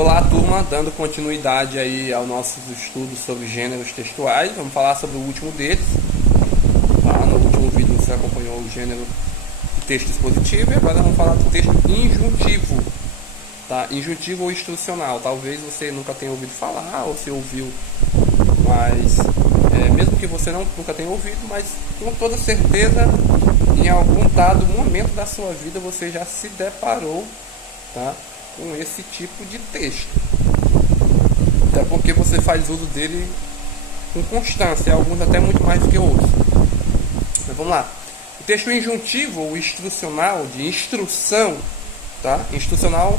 Olá, turma, dando continuidade aí aos nossos estudos sobre gêneros textuais. Vamos falar sobre o último deles. Tá? No último vídeo você acompanhou o gênero de texto expositivo e agora vamos falar do texto injuntivo, tá? Injuntivo ou instrucional. Talvez você nunca tenha ouvido falar ou se ouviu, mas mesmo que você nunca tenha ouvido, mas com toda certeza em algum dado momento da sua vida você já se deparou, tá, com esse tipo de texto, até porque você faz uso dele com constância, alguns até muito mais do que outros. Então, vamos lá. O texto injuntivo ou instrucional, de instrução, tá? Instrucional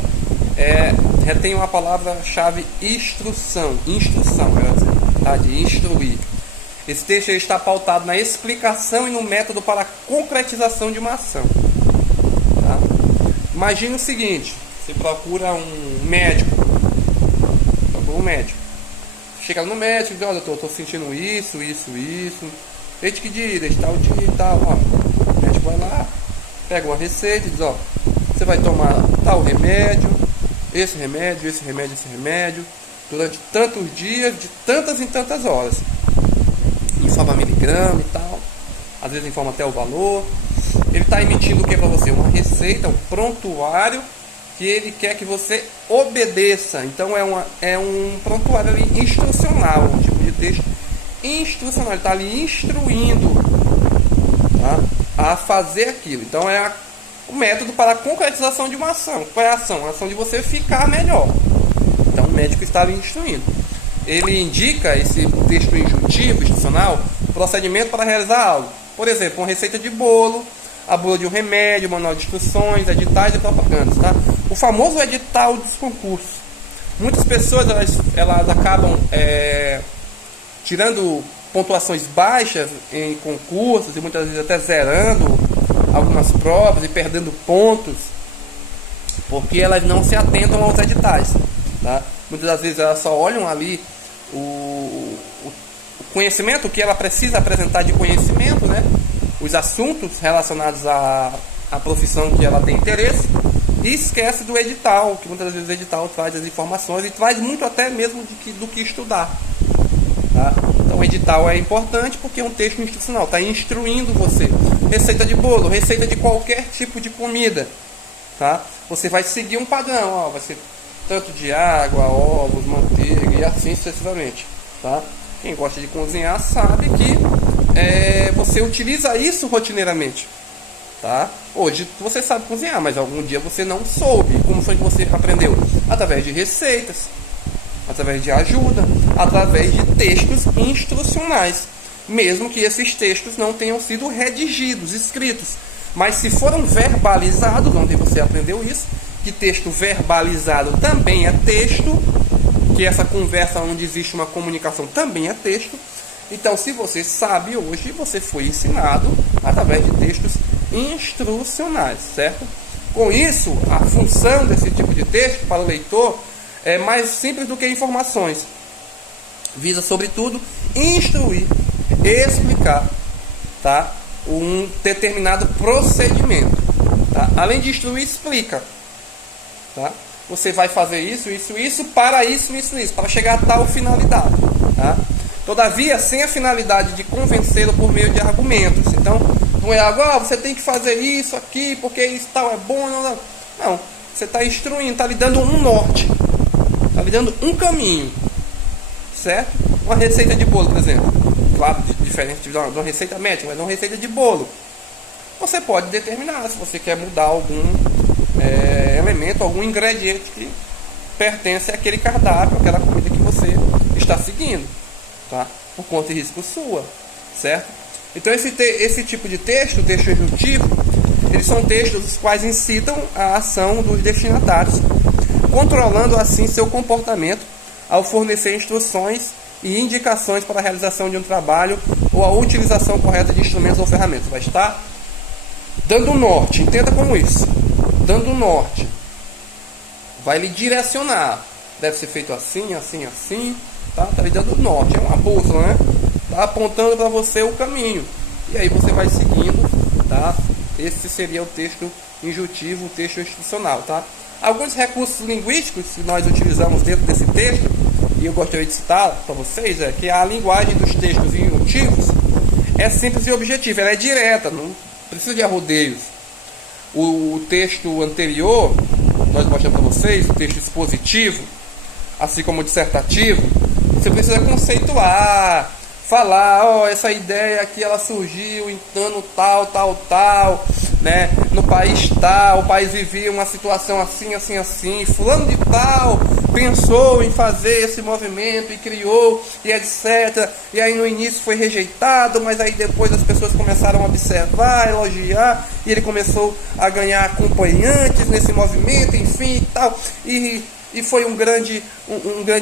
retém uma palavra-chave instrução, tá? De instruir. Esse texto está pautado na explicação e no método para a concretização de uma ação. Tá? Imagine o seguinte: você procura um médico. Chega no médico e diz: olha, eu estou sentindo isso. Desde que dia? Desde tal dia e tal. Ó. O médico vai lá, pega uma receita e diz: ó, você vai tomar tal remédio, esse remédio, durante tantos dias, de tantas em tantas horas. Informa miligrama e tal. Às vezes informa até o valor. Ele está emitindo o que para você? Uma receita, um prontuário que ele quer que você obedeça. Então é um prontuário ali instrucional, um tipo de texto instrucional. Ele está ali instruindo, tá, a fazer aquilo. Então o método para a concretização de uma ação. Qual é a ação? A ação de você ficar melhor. Então o médico está ali instruindo. Ele indica, esse texto injuntivo, instrucional, procedimento para realizar algo. Por exemplo, uma receita de bolo, a bula de um remédio, manual de instruções, editais e propagandas, tá? O famoso edital dos concursos. Muitas pessoas elas acabam tirando pontuações baixas em concursos e muitas vezes até zerando algumas provas e perdendo pontos porque elas não se atentam aos editais, tá? Muitas das vezes elas só olham ali o conhecimento, o que ela precisa apresentar de conhecimento, né? Os assuntos relacionados à profissão que ela tem interesse, e esquece do edital, que muitas vezes o edital traz as informações e traz muito até mesmo do que estudar. Tá? Então o edital é importante porque é um texto instrucional, está instruindo você. Receita de bolo, receita de qualquer tipo de comida. Tá? Você vai seguir um padrão, ó, vai ser tanto de água, ovos, manteiga e assim sucessivamente. Tá? Quem gosta de cozinhar sabe que você utiliza isso rotineiramente. Tá? Hoje você sabe cozinhar, mas algum dia você não soube. Como foi que você aprendeu? Através de receitas, através de ajuda, através de textos instrucionais. Mesmo que esses textos não tenham sido redigidos, escritos. Mas se foram verbalizados, onde você aprendeu isso, que texto verbalizado também é texto, que essa conversa onde existe uma comunicação também é texto. Então, se você sabe hoje, você foi ensinado através de textos instrucionais, certo? Com isso, a função desse tipo de texto para o leitor é mais simples do que informações. Visa, sobretudo, instruir, explicar, tá, um determinado procedimento. Tá? Além de instruir, explica. Tá? Você vai fazer isso, para isso, para chegar a tal finalidade. Tá? Todavia, sem a finalidade de convencê-lo por meio de argumentos. Então, não é agora, você tem que fazer isso aqui, porque isso tal é bom. Não, você está instruindo, está lhe dando um norte, está lhe dando um caminho, certo? Uma receita de bolo, por exemplo, claro, diferente de uma receita médica, mas uma receita de bolo, você pode determinar se você quer mudar algum elemento, algum ingrediente que pertence àquele cardápio, àquela comida que você está seguindo. Tá? Por conta e risco sua, certo? Então esse tipo de texto, texto injuntivo, eles são textos os quais incitam a ação dos destinatários, controlando assim seu comportamento ao fornecer instruções e indicações para a realização de um trabalho ou a utilização correta de instrumentos ou ferramentas. Vai estar dando norte, entenda como isso, dando norte, vai lhe direcionar, deve ser feito assim, assim, assim. Tá lhe dando norte, é uma bússola, né? Tá apontando para você o caminho. E aí você vai seguindo, tá? Esse seria o texto injuntivo, o texto instrucional, tá? Alguns recursos linguísticos que nós utilizamos dentro desse texto, e eu gostaria de citar para vocês, é que a linguagem dos textos injuntivos é simples e objetiva, ela é direta, não precisa de arrodeios. O texto anterior, nós mostramos para vocês, o texto expositivo, assim como o dissertativo, você precisa conceituar, falar, essa ideia aqui ela surgiu em ano tal, né? No país tal, o país vivia uma situação assim, fulano de tal pensou em fazer esse movimento e criou e etc. E aí no início foi rejeitado, mas aí depois as pessoas começaram a observar, elogiar, e ele começou a ganhar acompanhantes nesse movimento, enfim e tal. E foi um grande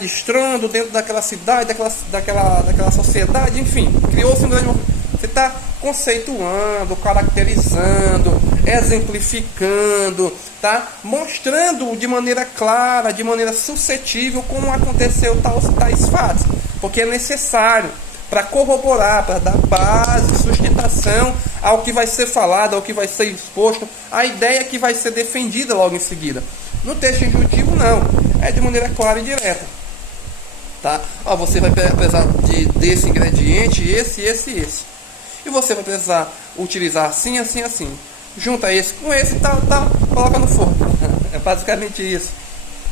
estrondo dentro daquela cidade, daquela sociedade, enfim, criou-se um grande movimento. Você está conceituando, caracterizando, exemplificando, tá? Mostrando de maneira clara, de maneira suscetível como aconteceu tais fatos, porque é necessário para corroborar, para dar base, sustentação ao que vai ser falado, ao que vai ser exposto, a ideia que vai ser defendida logo em seguida. No texto injuntivo não, é de maneira clara e direta, tá? Você vai precisar desse ingrediente, esse, e você vai precisar utilizar assim. Junta esse com esse, tal, coloca no forno. É basicamente isso,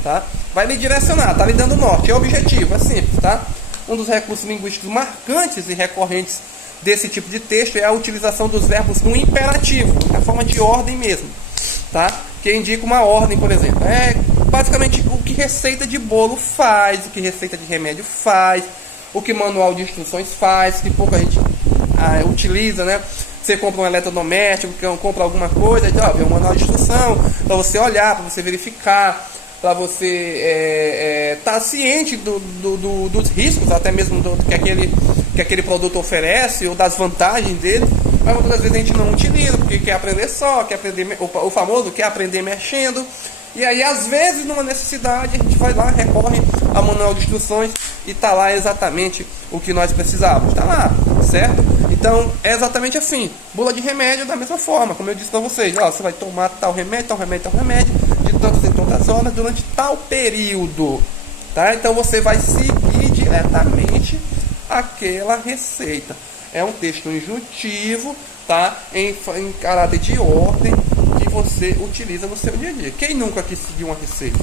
tá? Vai lhe direcionar, tá lhe dando norte, é objetivo, é simples, tá? Um dos recursos linguísticos marcantes e recorrentes desse tipo de texto é a utilização dos verbos no imperativo, na forma de ordem mesmo, tá? Que indica uma ordem, por exemplo. É basicamente o que receita de bolo faz, o que receita de remédio faz, o que manual de instruções faz, que pouca gente utiliza, né? Você compra um eletrodoméstico, compra alguma coisa, vem um manual de instrução para você olhar, para você verificar, para você estar ciente dos riscos, até mesmo que aquele produto oferece, ou das vantagens dele. Mas muitas vezes a gente não utiliza, porque quer aprender só, quer aprender, o famoso quer aprender mexendo. E aí, às vezes, numa necessidade, a gente vai lá, recorre ao manual de instruções e está lá exatamente o que nós precisávamos. Está lá, certo? Então, é exatamente assim. Bula de remédio da mesma forma, como eu disse para vocês. Você vai tomar tal remédio, de tantas em tantas horas, durante tal período. Tá? Então, você vai seguir diretamente aquela receita. É um texto injuntivo, tá? Em caráter de ordem, que você utiliza no seu dia a dia. Quem nunca quis seguir uma receita?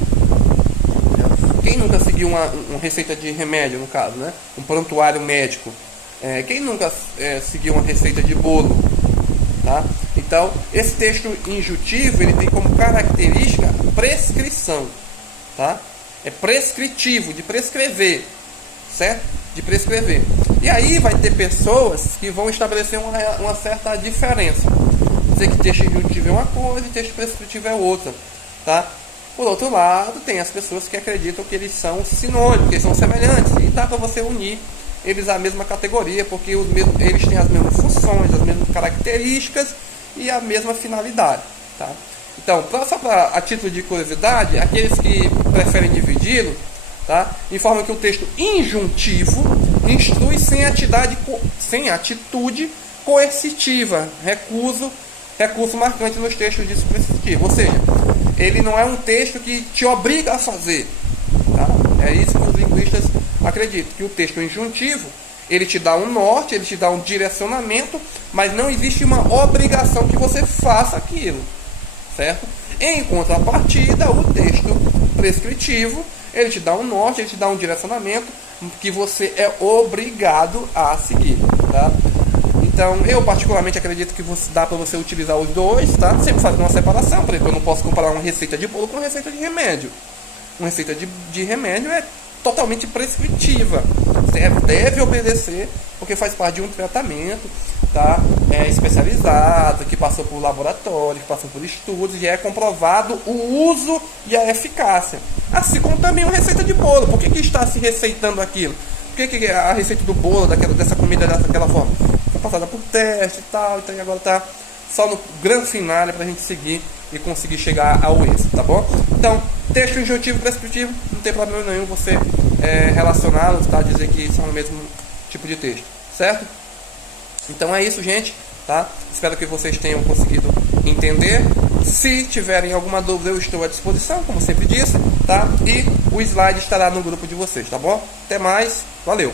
Quem nunca seguiu uma receita de remédio, no caso, né? Um prontuário médico? Quem nunca seguiu uma receita de bolo? Tá? Então, esse texto injuntivo, ele tem como característica prescrição. Tá? É prescritivo, de prescrever. Certo? De prescrever. E aí vai ter pessoas que vão estabelecer uma certa diferença. Dizer que texto injuntivo é uma coisa e texto prescritivo é outra, tá? Por outro lado, tem as pessoas que acreditam que eles são sinônimos, que eles são semelhantes, e dá para você unir eles à mesma categoria, porque eles têm as mesmas funções, as mesmas características e a mesma finalidade, tá? Então, só a título de curiosidade, aqueles que preferem dividi-lo, tá? Informam que o texto injuntivo instrui sem atitude coercitiva, recurso marcante nos textos de prescritivo, ou seja, ele não é um texto que te obriga a fazer, tá? É isso que os linguistas acreditam, que o texto injuntivo, ele te dá um norte, ele te dá um direcionamento, mas não existe uma obrigação que você faça aquilo, certo? Em contrapartida, o texto prescritivo, ele te dá um norte, ele te dá um direcionamento que você é obrigado a seguir, tá? Então, eu particularmente acredito que dá para você utilizar os dois, tá? Sempre fazendo uma separação, por exemplo, eu não posso comparar uma receita de bolo com uma receita de remédio. Uma receita de remédio é totalmente prescritiva. Você deve obedecer, porque faz parte de um tratamento, tá? Especializado, que passou por laboratório, que passou por estudos, e é comprovado o uso e a eficácia. Assim como também uma receita de bolo. Por que está se receitando aquilo? Por que a receita do bolo, dessa comida daquela forma? Foi passada por teste e tal, então agora está só no grande finale para a gente seguir e conseguir chegar ao êxito, tá bom? Então, texto injuntivo e prescritivo, não tem problema nenhum você relacioná-los, tá? Dizer que são o mesmo tipo de texto, certo? Então é isso, gente, tá? Espero que vocês tenham conseguido entender, Se tiverem alguma dúvida, eu estou à disposição, como sempre disse, tá? E o slide estará no grupo de vocês, tá bom? Até mais, valeu!